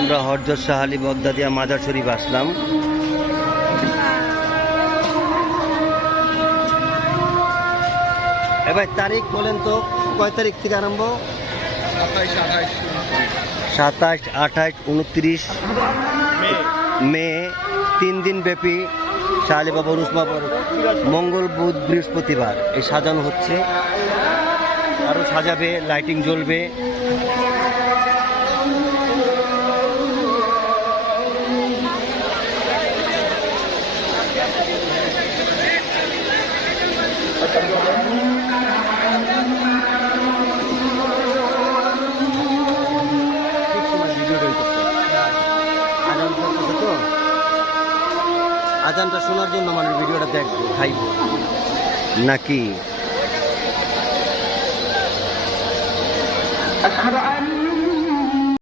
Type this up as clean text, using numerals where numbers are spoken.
আমরা হরজত শাহ আলী বগদাদিয়া মাজার শরীফ আসলাম। এবার তারিখ বলেন তো, কয় তারিখ থেকে আরম্ভ? 27, 28, 29 মে, 3 দিন ব্যাপী শাহ আলী বাবা উরুস মাহফিল। মঙ্গল, বুধ, বৃহস্পতিবার এই সাজানো হচ্ছে, আরো সাজাবে, লাইটিং জ্বলবে। আজানটা শোনার জন্য মানে ভিডিওটা দেখবো, খাইব নাকি?